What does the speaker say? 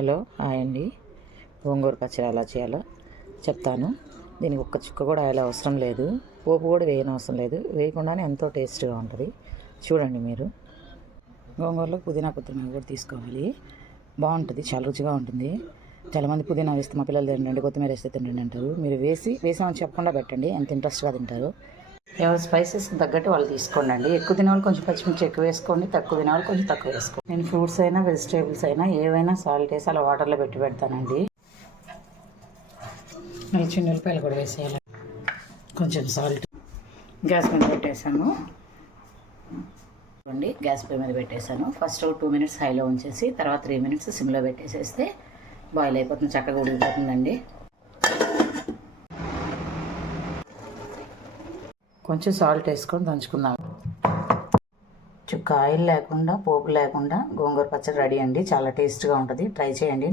Hello hi అండి. గోంగూర పచ్చడి ఎలా చేయాలో చెప్తాను. దీనికి ఒక్క చుక్క కూడా ఆయిల్ అవసరం లేదు. పోపు కూడా వేయని అవసరం లేదు. వేయకుండానే ఎంతో టేస్ట్గా ఉంటుంది. చూడండి మీరు. గోంగూరలో పుదీనా కొత్తిమీర కూడా తీసుకోవాలి. బాగుంటుంది చాలా రుచిగా ఉంటుంది. చాలామంది పుదీనా వేస్తే మా పిల్లలు తినండి కొత్తిమీర వేస్తే తినండి అంటారు. మీరు వేసి వేసామని చెప్పకుండా పెట్టండి. ఎంత ఇంట్రెస్ట్గా తింటారు. ఎవరి స్పైసెస్ తగ్గట్టు వాళ్ళు తీసుకోండి అండి ఎక్కువ తినేవాళ్ళు కొంచెం పచ్చిమిర్చి ఎక్కువ వేసుకోండి తక్కువ తినేవాళ్ళు కొంచెం తక్కువ వేసుకోండి. నేను ఫ్రూట్స్ అయినా వెజిటేబుల్స్ అయినా ఏవైనా సాల్ట్ వేసి అలా వాటర్లో పెట్టి పెడతానండి. మళ్ళీ చిన్న ఉల్లిపాయలు కూడా వేసేయాలి. కొంచెం సాల్ట్ గ్యాస్ మీద పెట్టేసాను అండి గ్యాస్ పొయ్యి మీద పెట్టేశాను. ఫస్ట్ టూ మినిట్స్ హైలో ఉంచేసి తర్వాత త్రీ మినిట్స్ సిమ్లో పెట్టేసేస్తే బాయిల్ అయిపోతుంది చక్కగా ఉడికిపోతుందండి. కొంచెం సాల్ట్ వేసుకొని దంచుకుందాం. చుక్క ఆయిల్ లేకుండా పోపు లేకుండా గోంగూర పచ్చడి రెడీ అండి. చాలా టేస్ట్గా ఉంటుంది. ట్రై చేయండి.